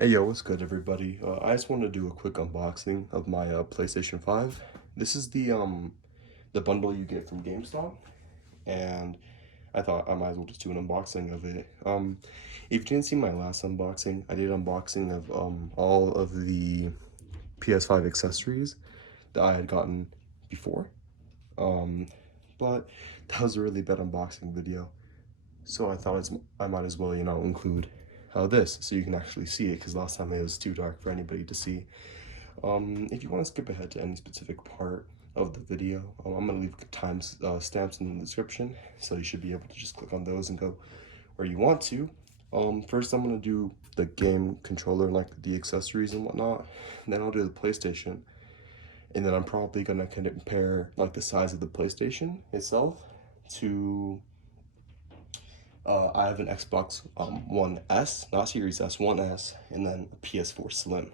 Hey yo, what's good everybody? I just wanted to do a quick unboxing of my PlayStation 5. This is the bundle you get from GameStop, and I thought I might as well just do an unboxing of it. If you didn't see my last unboxing, I did an unboxing of all of the PS5 accessories that I had gotten before. But that was a really bad unboxing video. So I thought I might as well, include this so you can actually see it, because last time it was too dark for anybody to see. If you want to skip ahead to any specific part of the video, I'm going to leave time stamps in the description, so you should be able to just click on those and go where you want to. First I'm going to do the game controller and like the accessories and whatnot, and then I'll do the PlayStation, and then I'm probably going to compare like the size of the PlayStation itself to I have an Xbox One S, not Series S, One S, and then a PS4 Slim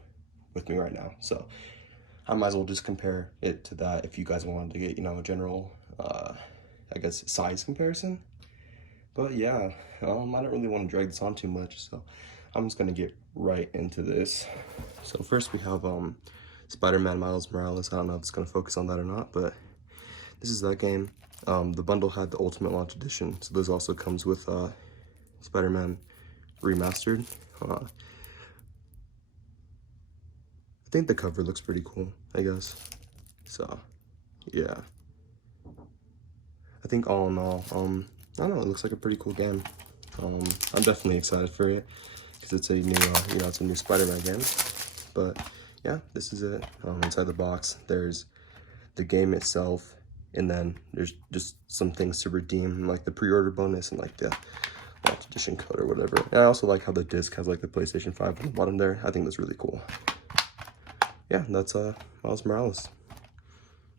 with me right now. So I might as well just compare it to that if you guys wanted to get, a general, I guess, size comparison. But yeah, I don't really want to drag this on too much, so I'm just going to get right into this. So first we have Spider-Man Miles Morales. I don't know if it's going to focus on that or not, but this is that game. The bundle had the Ultimate Launch Edition, so this also comes with Spider-Man Remastered. I think the cover looks pretty cool, I guess. So, yeah. I think all in all, I don't know, it looks like a pretty cool game. I'm definitely excited for it, because it's a new, it's a new Spider-Man game. But, yeah, this is it. Inside the box, there's the game itself, and then there's just some things to redeem, like the pre-order bonus and like the launch edition code or whatever. And I also like how the disc has like the PlayStation 5 on the bottom there. I think that's really cool. Yeah, that's Miles Morales.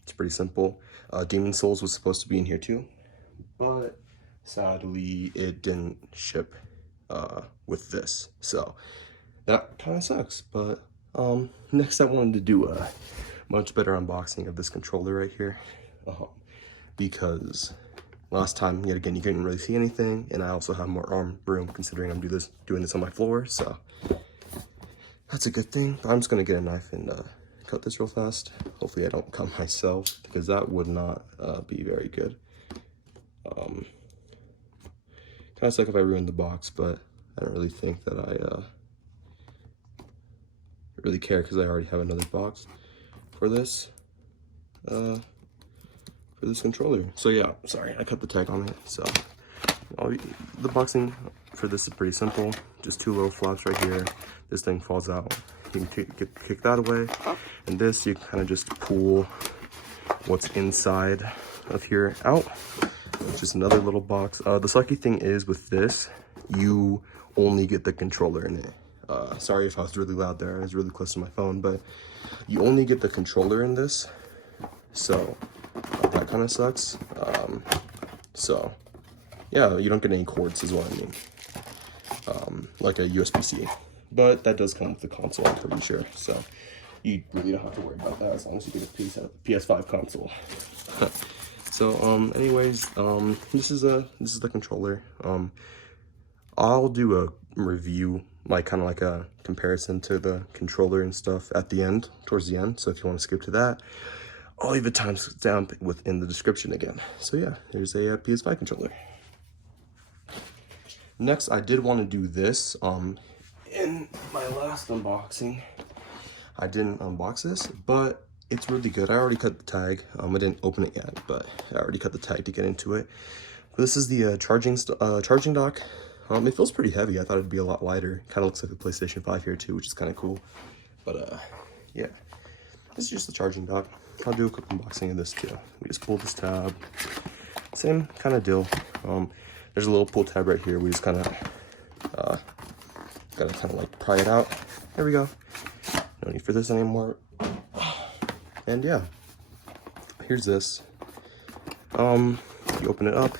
It's pretty simple. Demon Souls was supposed to be in here too, but sadly it didn't ship with this. So that kind of sucks. But next I wanted to do a much better unboxing of this controller right here. Because last time, yet again, you couldn't really see anything, and I also have more arm room considering I'm doing this on my floor, so that's a good thing. But I'm just gonna get a knife and cut this real fast. Hopefully I don't cut myself, because that would not be very good. Kind of suck if I ruined the box, but I don't really think that I really care, because I already have another box for this. For this controller. So yeah, sorry, I cut the tag on it. So the boxing for this is pretty simple. Just two little flaps right here. This thing falls out. You can kick that away. And this, you can kind of just pull what's inside of here out. Just another little box. The sucky thing is with this, you only get the controller in it. Sorry if I was really loud there. I was really close to my phone, but you only get the controller in this. So that kind of sucks. So yeah, you don't get any cords is what I mean. Like a USB-C, but that does come with the console, I'm pretty sure. So you really don't have to worry about that as long as you get a PS5 console. So anyways, this is the controller. I'll do a review, like kind of like a comparison to the controller and stuff at the end, towards the end. So if you want to skip to that, I'll leave a timestamp within the description again. So yeah, here's a PS5 controller. Next, I did want to do this. In my last unboxing, I didn't unbox this, but it's really good. I already cut the tag. I didn't open it yet, but I already cut the tag to get into it. This is the charging dock. It feels pretty heavy. I thought it'd be a lot lighter. Kind of looks like the PlayStation 5 here too, which is kind of cool. But yeah, this is just the charging dock. I'll do a quick unboxing of this too. We just pull this tab. Same kind of deal. There's a little pull tab right here. We just kind of gotta like pry it out. There we go. No need for this anymore. And yeah, here's this. You open it up.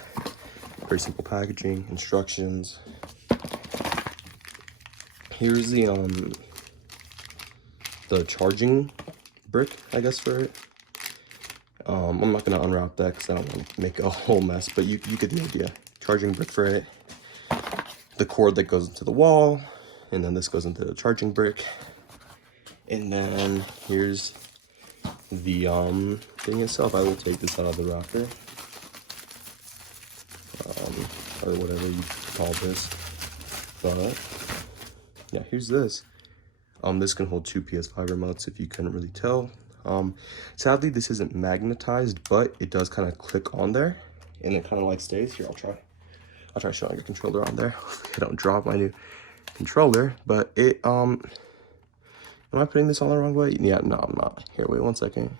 Very simple packaging, instructions. Here's the charging brick, I guess, for it. I'm not gonna unwrap that because I don't want to make a whole mess, but you get the idea. Charging brick for it, the cord that goes into the wall, and then this goes into the charging brick. And then here's the thing itself. I will take this out of the wrapper, or whatever you call this. But yeah, here's this. This can hold 2 PS5 remotes if you couldn't really tell. Sadly, this isn't magnetized, but it does kind of click on there, and it kind of like stays. Here, I'll try showing a controller on there. I don't drop my new controller, but it am I putting this all the wrong way? Yeah, no, I'm not. Here, wait 1 second.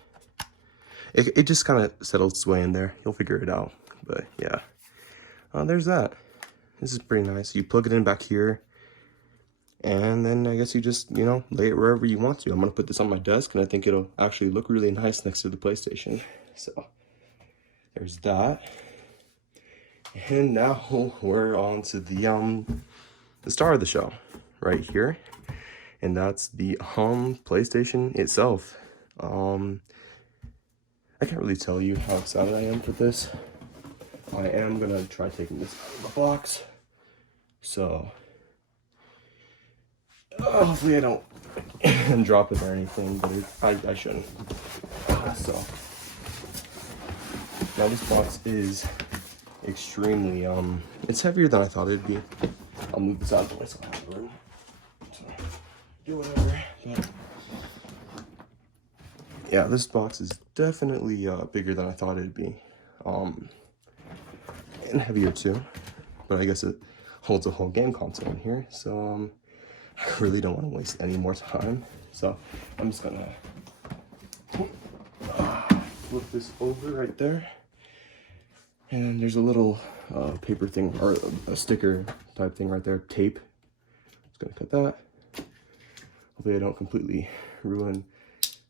It just kind of settles its way in there. You'll figure it out. But yeah, there's that. This is pretty nice. You plug it in back here, and then I guess you just, you know, lay it wherever you want to. I'm gonna put this on my desk, and I think it'll actually look really nice next to the PlayStation. So there's that. And now we're on to the star of the show right here, and that's the PlayStation itself. I can't really tell you how excited I am for this. I am gonna try taking this out of the box, so hopefully I don't drop it or anything, but I shouldn't. So now this box is extremely it's heavier than I thought it'd be. I'll move this out of the way so I have room to do whatever. But yeah, this box is definitely bigger than I thought it'd be, and heavier too. But I guess it holds a whole game console in here, so I really don't want to waste any more time. So I'm just gonna flip this over right there. And there's a little paper thing, or a sticker type thing right there, tape. Just gonna cut that. Hopefully I don't completely ruin,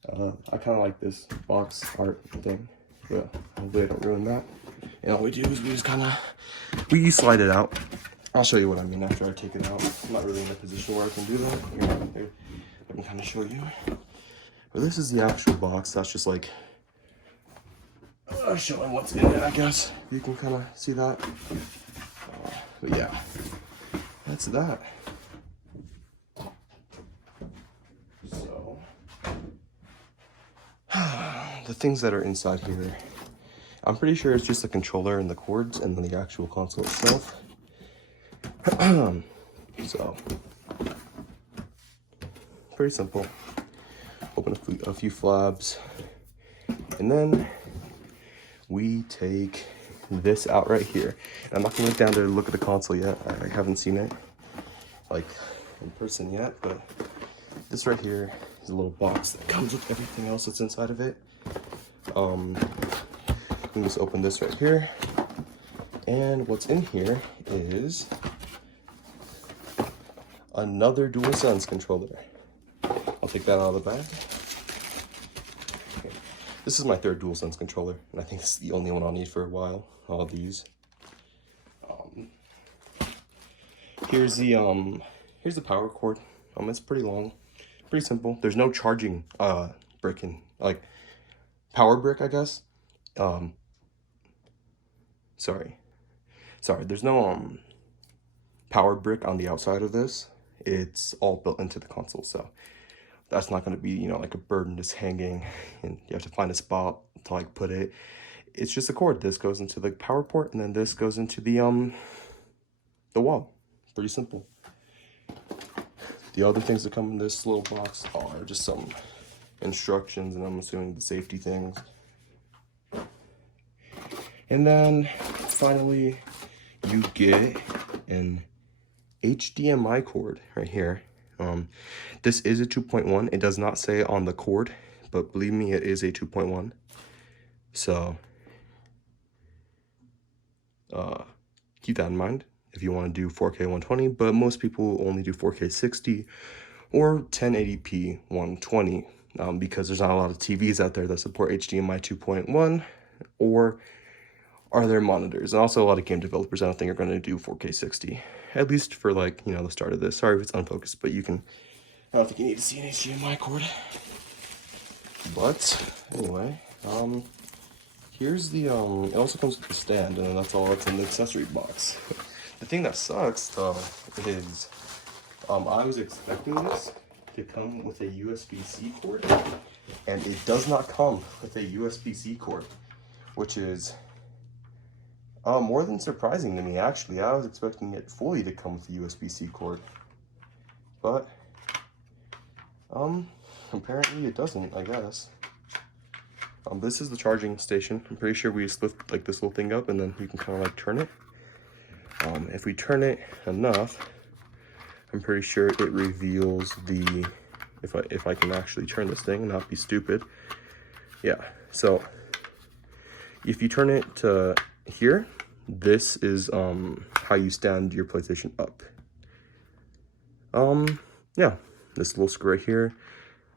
I kind of like this box art thing, but hopefully I don't ruin that. And all we do is we just kind of, you slide it out. I'll show you what I mean after I take it out. I'm not really in a position where I can do that. Here, I can kind of show you. But this is the actual box. That's just like showing what's in it, I guess. You can kind of see that. But yeah, that's that. So, the things that are inside here, I'm pretty sure it's just the controller and the cords and then the actual console itself. So, pretty simple. Open a few flabs, and then we take this out right here. And I'm not gonna look down there to look at the console yet. I haven't seen it like in person yet, but this right here is a little box that comes with everything else that's inside of it. You can just open this right here, and what's in here is another DuelSense controller. I'll take that out of the bag. Okay. This is my third DuelSense controller, and I think this is the only one I'll need for a while. All of these. Here's the power cord. It's pretty long, pretty simple. There's no charging brick in, like, power brick, I guess. Sorry. There's no power brick on the outside of this. It's all built into the console, so that's not going to be, you know, like a burden just hanging and you have to find a spot to like put it. It's just a cord. This goes into the power port, and then this goes into the wall. Pretty simple. The other things that come in this little box are just some instructions, and I'm assuming the safety things. And then finally you get an HDMI cord right here. This is a 2.1. It does not say on the cord, but believe me, it is a 2.1. So keep that in mind if you want to do 4K 120, but most people only do 4K 60 or 1080p 120, because there's not a lot of TVs out there that support HDMI 2.1 or are there monitors. And also a lot of game developers I don't think are going to do 4K 60, at least for, like, you know, the start of this. Sorry if it's unfocused, but you can, I don't think you need to see an HDMI cord. But anyway, here's the it also comes with the stand, and that's all that's in the accessory box. The thing that sucks though is I was expecting this to come with a USB-C cord, and it does not come with a USB-C cord, which is more than surprising to me, actually. I was expecting it fully to come with a USB-C cord, but apparently it doesn't, I guess. This is the charging station. I'm pretty sure we just lift like this little thing up and then you can kind of like turn it. If we turn it enough, I'm pretty sure it reveals the, if I can actually turn this thing and not be stupid. Yeah, so if you turn it to here, this is how you stand your PlayStation up. Yeah, this little screw right here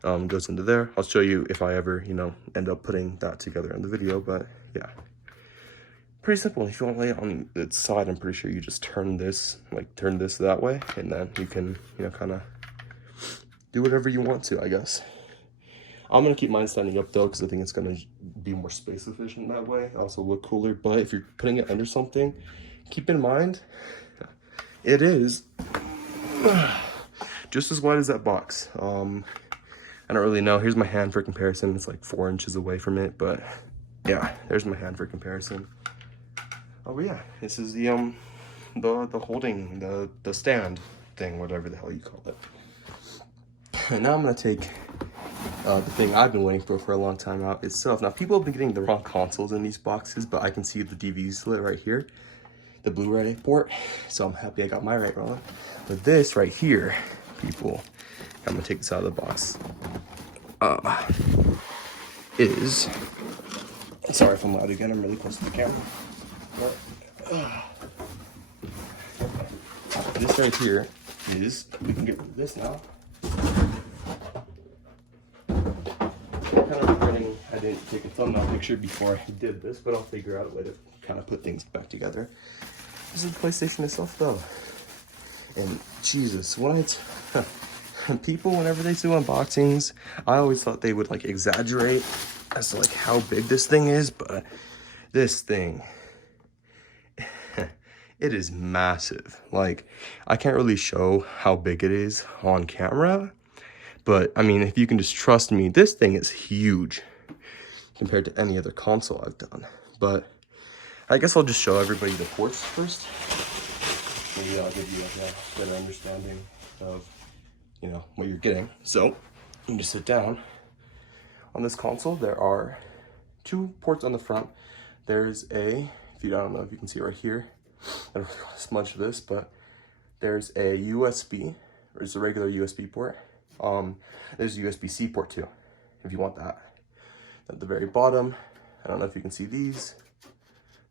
goes into there. I'll show you if I ever, you know, end up putting that together in the video, but yeah. Pretty simple. If you want to lay it on its side, I'm pretty sure you just turn this that way, and then you can, you know, kind of do whatever you want to, I guess. I'm going to keep mine standing up though, because I think it's going to be more space efficient that way. Also look cooler, but if you're putting it under something, keep in mind, it is just as wide as that box. I don't really know. Here's my hand for comparison. It's like 4 inches away from it, but yeah, there's my hand for comparison. Oh yeah, this is the holding, the stand thing, whatever the hell you call it. And now I'm gonna take the thing I've been waiting for a long time out itself. Now people have been getting the wrong consoles in these boxes, but I can see the DVD slit right here, the Blu-ray port, so I'm happy I got my right one. But this right here, people, I'm gonna take this out of the box, is, sorry if I'm loud again, I'm really close to the camera. But, this right here is, we can get rid of this now. Kind of regretting I didn't take a thumbnail picture before I did this, but I'll figure out a way to kind of put things back together. This is the PlayStation itself though. And Jesus, when people, whenever they do unboxings, I always thought they would like exaggerate as to like how big this thing is, but this thing, it is massive. Like, I can't really show how big it is on camera, but I mean, if you can just trust me, this thing is huge compared to any other console I've done. But I guess I'll just show everybody the ports first. Maybe I'll give you like a better understanding of, you know, what you're getting. So you can just sit down. On this console, there are 2 ports on the front. There's a, if you don't know if you can see it right here, I don't really want to smudge this, but there's a USB, or it's a regular USB port. There's a USB-C port too, if you want that. At the very bottom, I don't know if you can see these,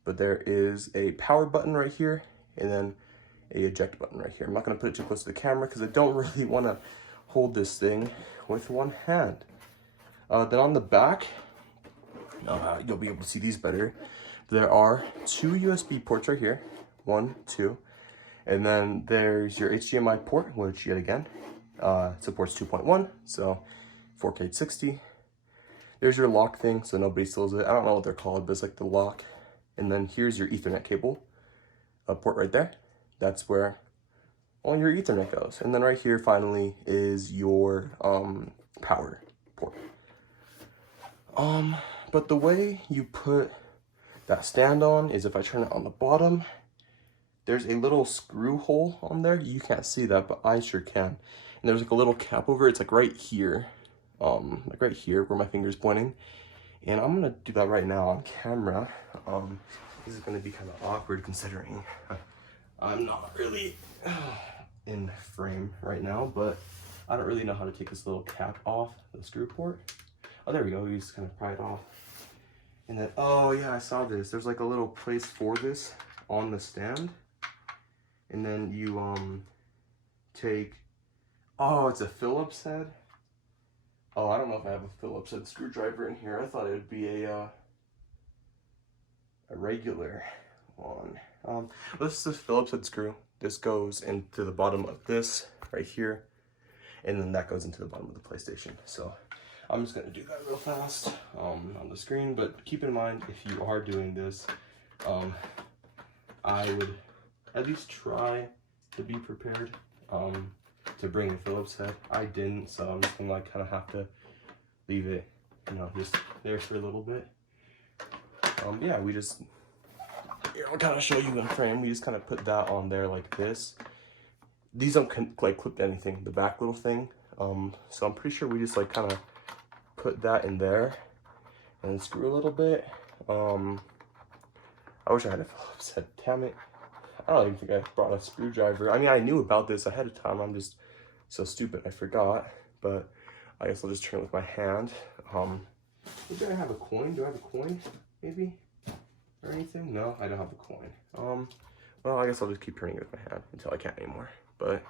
but there is a power button right here, and then a eject button right here. I'm not going to put it too close to the camera because I don't really want to hold this thing with one hand. Then on the back, you'll be able to see these better. There are 2 USB ports right here, 1, 2, and then there's your HDMI port, which yet again supports 2.1, so 4K 60. There's your lock thing, so nobody steals it. I don't know what they're called, but it's like the lock. And then here's your Ethernet cable, a port right there. That's where all your Ethernet goes. And then right here, finally, is your power port. But the way you put that stand on is if I turn it on the bottom, there's a little screw hole on there. You can't see that, but I sure can. And there's like a little cap over it. It's like right here, like right here where my finger's pointing. And I'm gonna do that right now on camera. This is gonna be kind of awkward considering I'm not really in frame right now, but I don't really know how to take this little cap off the screw port. Oh, there we go. You just kind of pry it off. And then, oh yeah, I saw this. There's like a little place for this on the stand. And then you take, oh, it's a Phillips head. Oh, I don't know if I have a Phillips head screwdriver in here. I thought it would be a regular one. This is a Phillips head screw. This goes into the bottom of this right here, and then that goes into the bottom of the PlayStation. So I'm just gonna do that real fast on the screen, but keep in mind, if you are doing this, I would at least try to be prepared. to bring a Phillips head. I didn't, so I'm just gonna like kind of have to leave it, you know, just there for a little bit. Yeah, we just, here, I'll kind of show you in frame. We just kind of put that on there like this. These don't like clip anything, the back little thing. So I'm pretty sure we just like kind of put that in there and screw a little bit. I wish I had a Phillips head, damn it. I don't even think I brought a screwdriver. I mean, I knew about this ahead of time. I'm just so stupid, I forgot. But I guess I'll just turn it with my hand. Maybe I have a coin. Do I have a coin? Maybe? Or anything? No, I don't have a coin. Well, I guess I'll just keep turning it with my hand until I can't anymore. But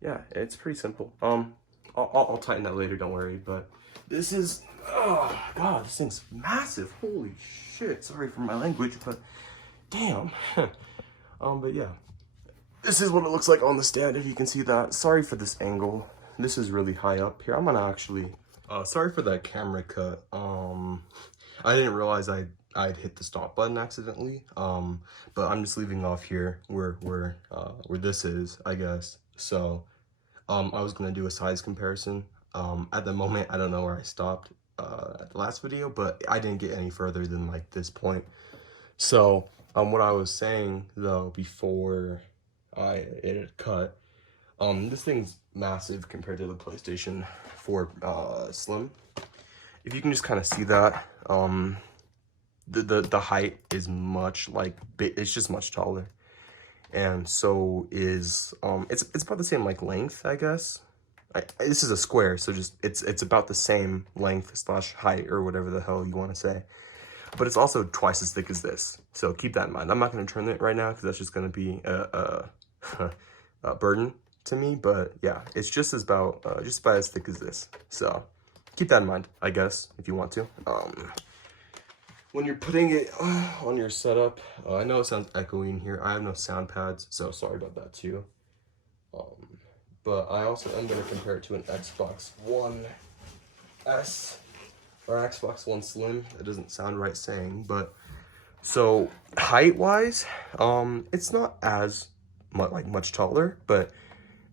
yeah, it's pretty simple. I'll tighten that later, don't worry. But this is, oh god, this thing's massive. Holy shit, sorry for my language, but damn. But yeah, this is what it looks like on the stand, if you can see that. Sorry for this angle. This is really high up here. I'm gonna actually, sorry for that camera cut. I didn't realize I'd hit the stop button accidentally. But I'm just leaving off here where this is, I guess. So, I was gonna do a size comparison. At the moment, I don't know where I stopped at the last video, but I didn't get any further than like this point. So, what I was saying though before it had cut, this thing's massive compared to the PlayStation 4 Slim. If you can just kind of see that, the height is much like it's just much taller, and so is it's about the same like length, I guess. This is a square, so just it's about the same length slash height or whatever the hell you want to say. But it's also twice as thick as this, so keep that in mind. I'm not going to turn it right now because that's just going to be a burden to me. But yeah, it's just about as thick as this. So keep that in mind, I guess, if you want to. When you're putting it on your setup, I know it sounds echoey in here. I have no sound pads, so sorry about that too. But I also am going to compare it to an Xbox One S. Or Xbox One Slim. It doesn't sound right saying, but so height-wise, it's not as much taller, but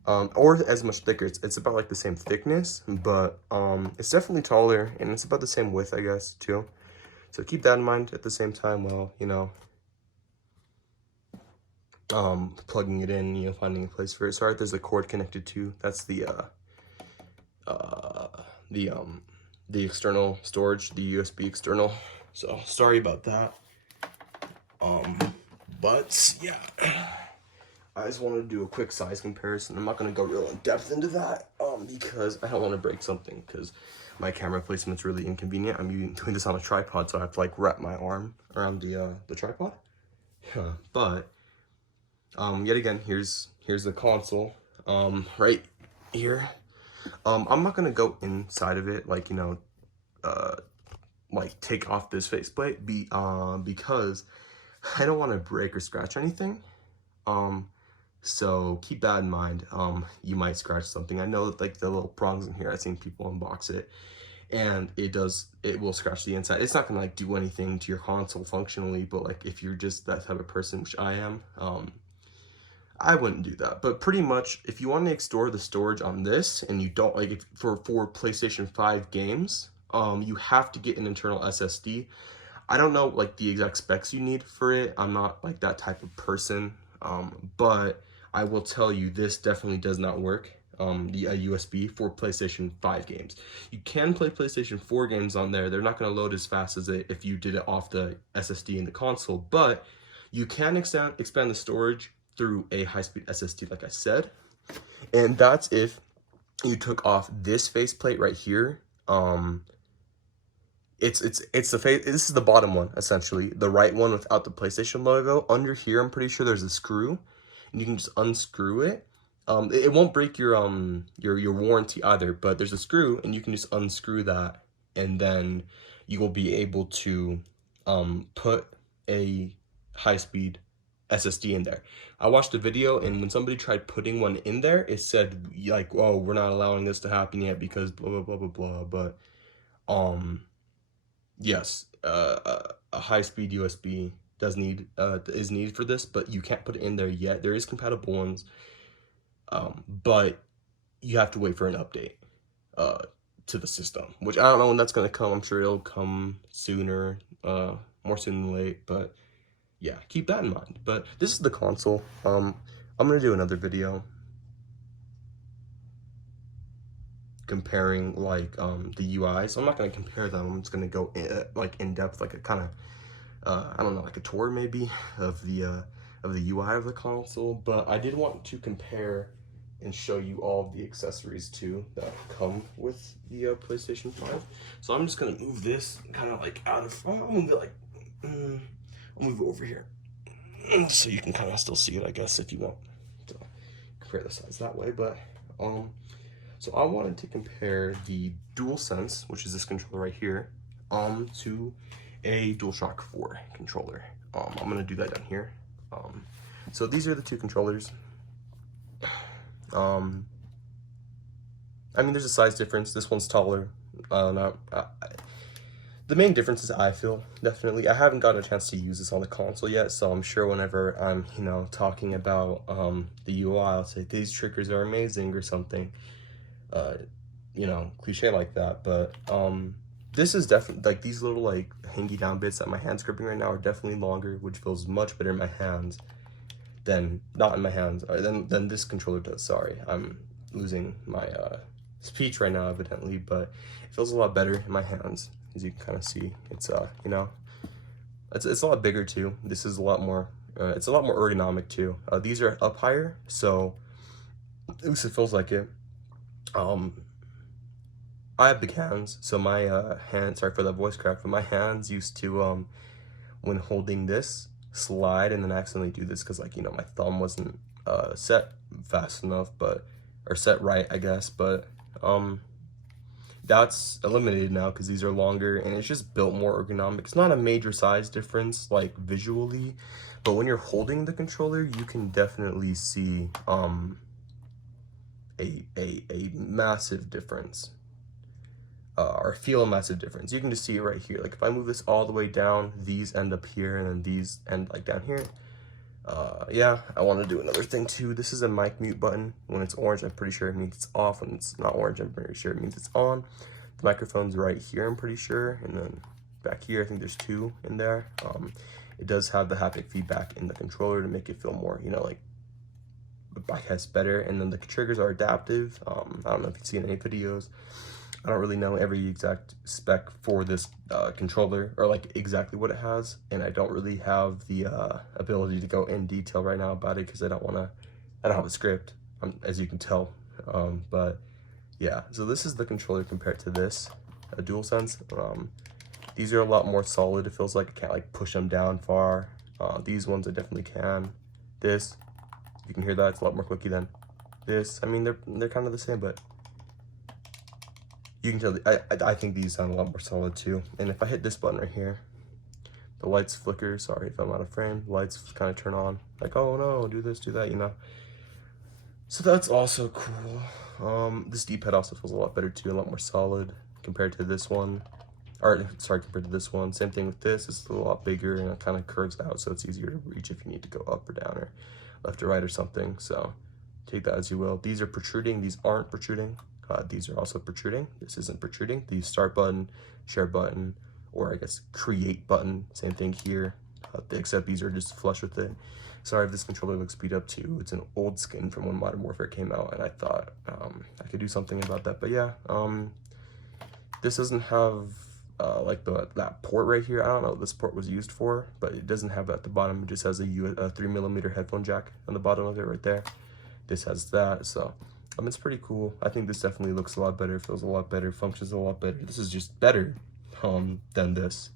or as much thicker. It's about like the same thickness, but it's definitely taller, and it's about the same width, I guess, too. So keep that in mind at the same time while, you know, plugging it in, you know, finding a place for it. Sorry if there's a cord connected to. That's the external storage, the USB external. So sorry about that. But yeah, I just wanted to do a quick size comparison. I'm not gonna go real in depth into that, because I don't want to break something, because my camera placement's really inconvenient. I'm doing this on a tripod, so I have to like wrap my arm around the tripod. Yeah, but yet again, here's the console, right here. I'm not gonna go inside of it, like, you know, like take off this faceplate, because I don't want to break or scratch anything. So keep that in mind. You might scratch something. I know that like the little prongs in here, I've seen people unbox it, and it will scratch the inside. It's not gonna like do anything to your console functionally, but like if you're just that type of person, which I am, I wouldn't do that. But pretty much, if you want to store the storage on this, and you don't like it for PlayStation 5 games, you have to get an internal SSD. I don't know like the exact specs you need for it. I'm not like that type of person, but I will tell you this definitely does not work. The USB for PlayStation 5 games. You can play PlayStation 4 games on there. They're not going to load as fast as if you did it off the SSD in the console, but you can expand the storage through a high-speed SSD, like I said. And that's if you took off this faceplate right here. It's the face. This is the bottom one, essentially, the right one without the PlayStation logo. Under here, I'm pretty sure there's a screw, and you can just unscrew it. It won't break your warranty either, but there's a screw, and you can just unscrew that, and then you will be able to put a high-speed SSD in there. I watched a video, and when somebody tried putting one in there, it said like, "Oh, we're not allowing this to happen yet because blah blah blah blah blah." But yes, a high-speed USB is needed for this, but you can't put it in there yet. There is compatible ones, but you have to wait for an update to the system, which I don't know when that's going to come. I'm sure it'll come sooner, more soon than late, but yeah, keep that in mind. But this is the console. I'm going to do another video comparing like the UIs. I'm not going to compare them. I'm just going to go in depth, like a kind of I don't know, like a tour maybe of the UI of the console. But I did want to compare and show you all of the accessories too that come with the PlayStation 5. So I'm just gonna move this kind of like out of, I'll move it like, I'll move it over here so you can kind of still see it, I guess, if you want to compare the size that way. But so I wanted to compare the DuelSense, which is this controller right here, to a DualShock 4 controller. I'm gonna do that down here. So these are the two controllers. I mean, there's a size difference. This one's taller. The main difference is, I feel, definitely, I haven't gotten a chance to use this on the console yet, so I'm sure whenever I'm, you know, talking about the UI, I'll say these triggers are amazing or something, you know, cliche like that. But this is definitely, like, these little, like, hangy down bits that my hand's gripping right now are definitely longer, which feels much better in my hands than not in my hands, or than this controller does. Sorry, I'm losing my speech right now, evidently, but it feels a lot better in my hands. As you can kind of see, it's you know, it's a lot bigger too. This is a lot more, it's a lot more ergonomic too. These are up higher, so at least it feels like it. I have big hands, so my hands, sorry for that voice crack, but my hands used to, when holding this, slide and then accidentally do this because, like, you know, my thumb wasn't set fast enough, but, or set right, I guess, but that's eliminated now because these are longer and it's just built more ergonomic. It's not a major size difference, like, visually, but when you're holding the controller, you can definitely see a massive difference. Or feel a massive difference. You can just see it right here. Like, if I move this all the way down, these end up here, and then these end like down here. Yeah, I want to do another thing too. This is a mic mute button. When it's orange, I'm pretty sure it means it's off. When it's not orange, I'm pretty sure it means it's on. The microphone's right here, I'm pretty sure, and then back here, I think there's two in there. It does have the haptic feedback in the controller to make it feel more, you know, like, I guess, better. And then the triggers are adaptive. I don't know if you've seen any videos. I don't really know every exact spec for this controller, or like exactly what it has, and I don't really have the ability to go in detail right now about it because I don't have a script, as you can tell. But yeah, so this is the controller compared to this, a DualSense. These are a lot more solid. It feels like I can't like push them down far. These ones I definitely can. This, you can hear that, it's a lot more clicky than this. I mean, they're kind of the same, but you can tell, I think these sound a lot more solid too. And if I hit this button right here, the lights flicker. Sorry if I'm out of frame. The lights kind of turn on. Like, oh no, do this, do that, you know. So that's also cool. This D-pad also feels a lot better too, a lot more solid compared to this one. Or, sorry, compared to this one. Same thing with this. It's a lot bigger and it kind of curves out, so it's easier to reach if you need to go up or down or left or right or something. So take that as you will. These are protruding. These aren't protruding. These are also protruding. This isn't protruding. The start button, share button, or I guess create button, same thing here, except these are just flush with it. Sorry if this controller looks beat up too. It's an old skin from when Modern Warfare came out, and I thought I could do something about that. But yeah, this doesn't have like that port right here. I don't know what this port was used for, but it doesn't have that at the bottom. It just has a 3mm headphone jack on the bottom of it right there. This has that, so it's pretty cool. I think this definitely looks a lot better, feels a lot better, functions a lot better. This is just better than this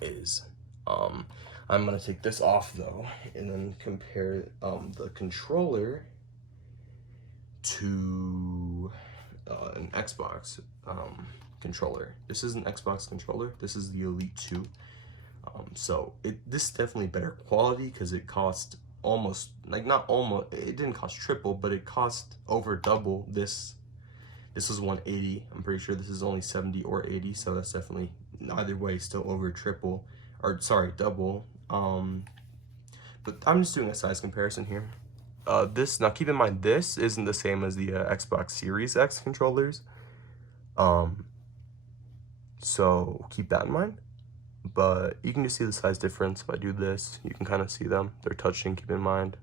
is. I'm gonna take this off though, and then compare the controller to an Xbox controller. This is an Xbox controller. This is the Elite 2. So this is definitely better quality because it cost almost, like, not almost, it didn't cost triple, but it cost over double. This was 180. I'm pretty sure this is only 70 or 80, so that's definitely, either way, still over triple, or sorry, double. But I'm just doing a size comparison here. This, now keep in mind, this isn't the same as the Xbox Series X controllers. So keep that in mind. But you can just see the size difference. If I do this, you can kind of see them. They're touching, keep in mind.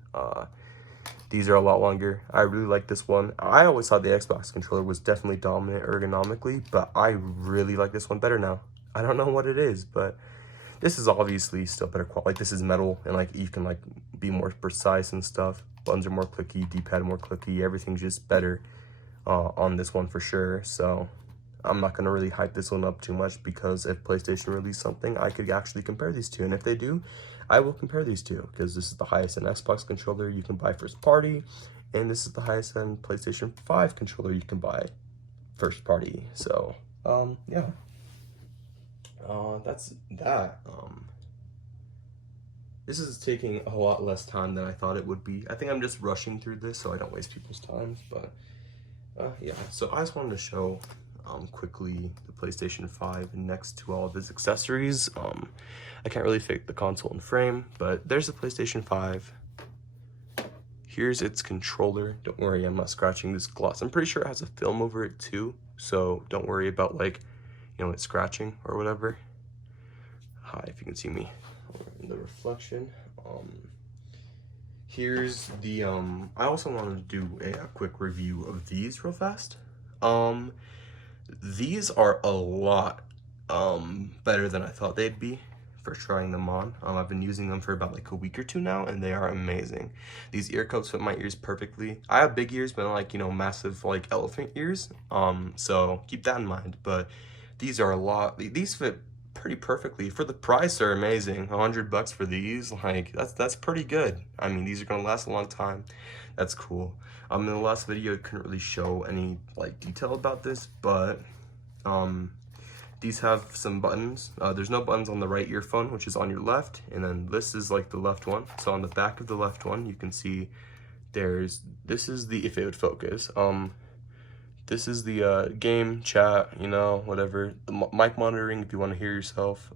These are a lot longer. I really like this one. I always thought the Xbox controller was definitely dominant ergonomically, but I really like this one better now. I don't know what it is, but this is obviously still better quality. Like, this is metal, and like you can like be more precise and stuff. Buttons are more clicky, D-pad more clicky. Everything's just better on this one for sure. So I'm not gonna really hype this one up too much, because if PlayStation released something, I could actually compare these two. And if they do, I will compare these two, because this is the highest end Xbox controller you can buy first party, and this is the highest end PlayStation 5 controller you can buy first party. So, yeah. That's that. This is taking a lot less time than I thought it would be. I think I'm just rushing through this so I don't waste people's time, but yeah. So I just wanted to show quickly the PlayStation 5 next to all of its accessories. I can't really fit the console in frame, but there's the PlayStation 5. Here's its controller. Don't worry, I'm not scratching this gloss. I'm pretty sure it has a film over it too, so don't worry about, like, you know, it scratching or whatever. Hi, if you can see me in the reflection. Here's the I also wanted to do a quick review of these real fast. These are a lot better than I thought they'd be for trying them on. I've been using them for about like a week or two now, and they are amazing. These ear cups fit my ears perfectly. I have big ears, but like, you know, massive like elephant ears. So keep that in mind. But these are a lot. These fit pretty perfectly for the price. They're amazing. $100 for these, like that's pretty good. I mean, these are gonna last a long time. That's cool. In the last video, I couldn't really show any like detail about this, but these have some buttons. There's no buttons on the right earphone, which is on your left, and then this is like the left one. So on the back of the left one, you can see this is the, if it would focus, this is the game, chat, you know, whatever. The mic monitoring if you want to hear yourself.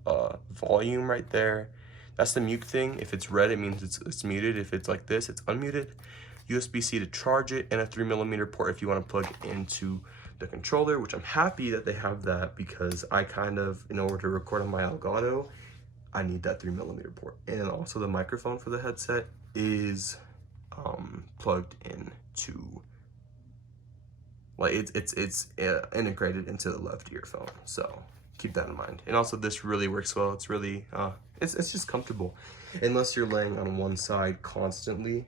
Volume right there. That's the mute thing. If it's red, it means it's muted. If it's like this, it's unmuted. USB-C to charge it, and a 3mm port if you want to plug into the controller, which I'm happy that they have that, because I kind of, in order to record on my Elgato, I need that 3mm port. And also the microphone for the headset is plugged into, like, it's integrated into the left earphone, so keep that in mind. And also this really works well. It's really it's just comfortable, unless you're laying on one side constantly,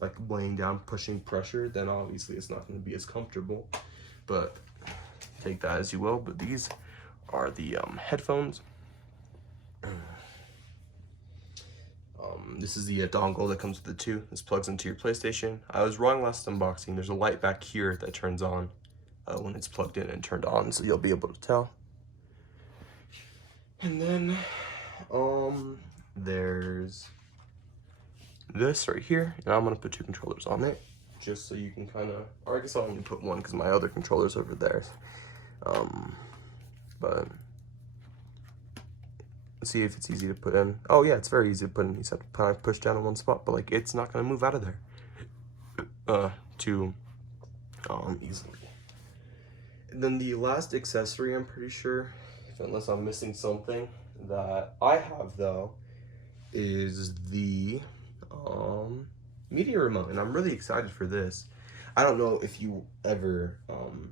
like laying down, pushing pressure, then obviously it's not going to be as comfortable, but take that as you will. But these are the headphones. This is the dongle that comes with the two. This plugs into your PlayStation. I was wrong last unboxing. There's a light back here that turns on when it's plugged in and turned on, so you'll be able to tell. And then there's this right here, and I'm gonna put two controllers on it, just so you can kind of, or I guess I'll only put one because my other controller's over there. But let's see if it's easy to put in. Oh yeah, it's very easy to put in. You just have to kind of push down in one spot, but like it's not gonna move out of there too easily. And then the last accessory, I'm pretty sure, unless I'm missing something, that I have though, is the media remote, and I'm really excited for this. I don't know if you ever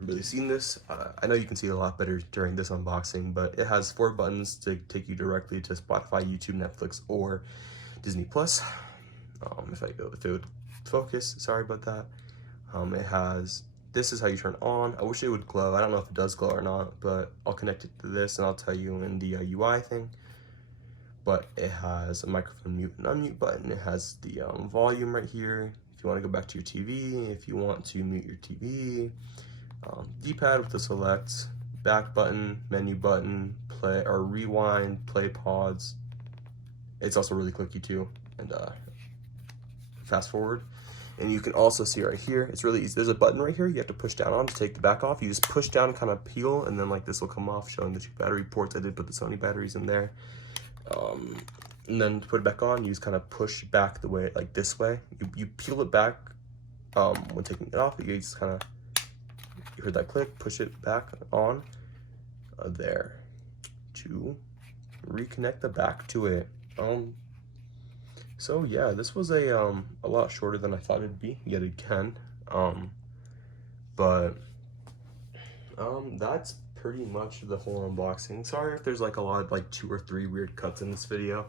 really seen this. I know you can see it a lot better during this unboxing, but it has 4 buttons to take you directly to Spotify, YouTube, Netflix, or Disney Plus. If it would focus, sorry about that. It has, this is how you turn it on. I wish it would glow. I don't know if it does glow or not, but I'll connect it to this and I'll tell you in the UI thing. But it has a microphone mute and unmute button. It has the volume right here. If you want to go back to your TV, if you want to mute your TV, D-pad with the select, back button, menu button, play or rewind, play pause. It's also really clicky too, and fast forward. And you can also see right here, it's really easy. There's a button right here you have to push down on to take the back off. You just push down, kind of peel, and then like this will come off, showing the 2 battery ports. I did put the Sony batteries in there. And then to put it back on, you just kind of push back the way, like this way. You peel it back when taking it off. You just kind of, you heard that click, push it back on there to reconnect the back to it. So yeah, this was a lot shorter than I thought it'd be yet again. But that's pretty much the whole unboxing. Sorry if there's like a lot of like 2 or 3 weird cuts in this video.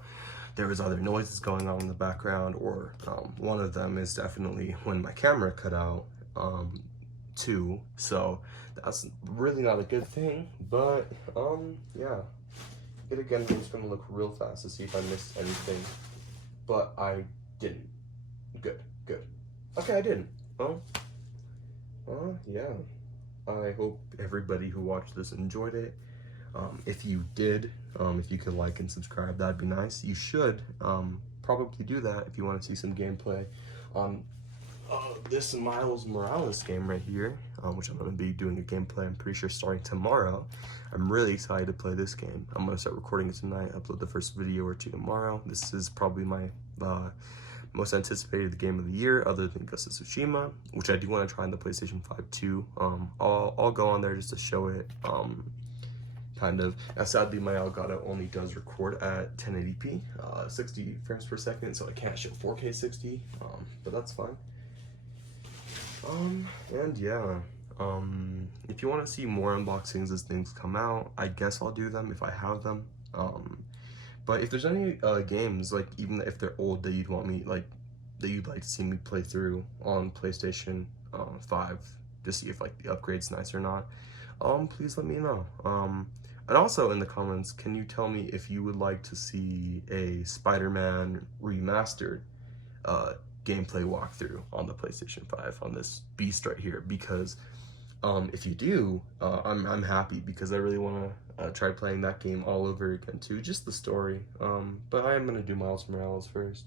There was other noises going on in the background, or one of them is definitely when my camera cut out too. So that's really not a good thing. But yeah. It again, I'm just gonna look real fast to see if I missed anything. But I didn't. Good. Okay, I didn't. Yeah. I hope everybody who watched this enjoyed it. If you did, if you could like and subscribe, that'd be nice. You should probably do that if you want to see some gameplay on this Miles Morales game right here, which I'm going to be doing a gameplay, I'm pretty sure, starting tomorrow. I'm really excited to play this game. I'm going to start recording it tonight, upload the first video or 2 tomorrow. This is probably my most anticipated game of the year, other than Ghost of Tsushima, which I do want to try on the PlayStation 5 too. I'll go on there just to show it, kind of. Now, sadly, my Elgato only does record at 1080p, 60 frames per second, so I can't show 4K 60, but that's fine. And yeah, if you want to see more unboxings as things come out, I guess I'll do them if I have them. But if there's any games, like even if they're old, that you'd want me, like, that you'd like to see me play through on PlayStation 5 to see if like the upgrade's nice or not, please let me know. And also in the comments, can you tell me if you would like to see a Spider-Man remastered gameplay walkthrough on the PlayStation 5 on this beast right here? Because if you do, I'm happy, because I really want to try playing that game all over again too, just the story. But I am going to do Miles Morales first.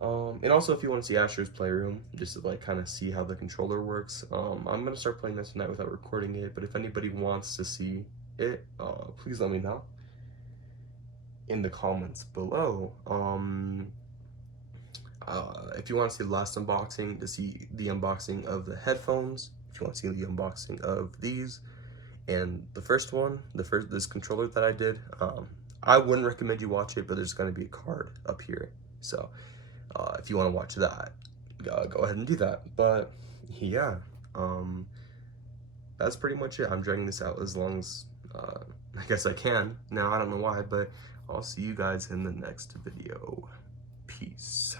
And also, if you want to see Asher's Playroom, just to like kind of see how the controller works, I'm going to start playing this tonight without recording it. But if anybody wants to see it, please let me know in the comments below. If you want to see the last unboxing, to see the unboxing of the headphones, if you want to see the unboxing of these, and the first one, this controller that I did, I wouldn't recommend you watch it, but there's going to be a card up here. So if you want to watch that, go ahead and do that. But yeah, that's pretty much it. I'm dragging this out as long as I guess I can. Now, I don't know why, but I'll see you guys in the next video. Peace.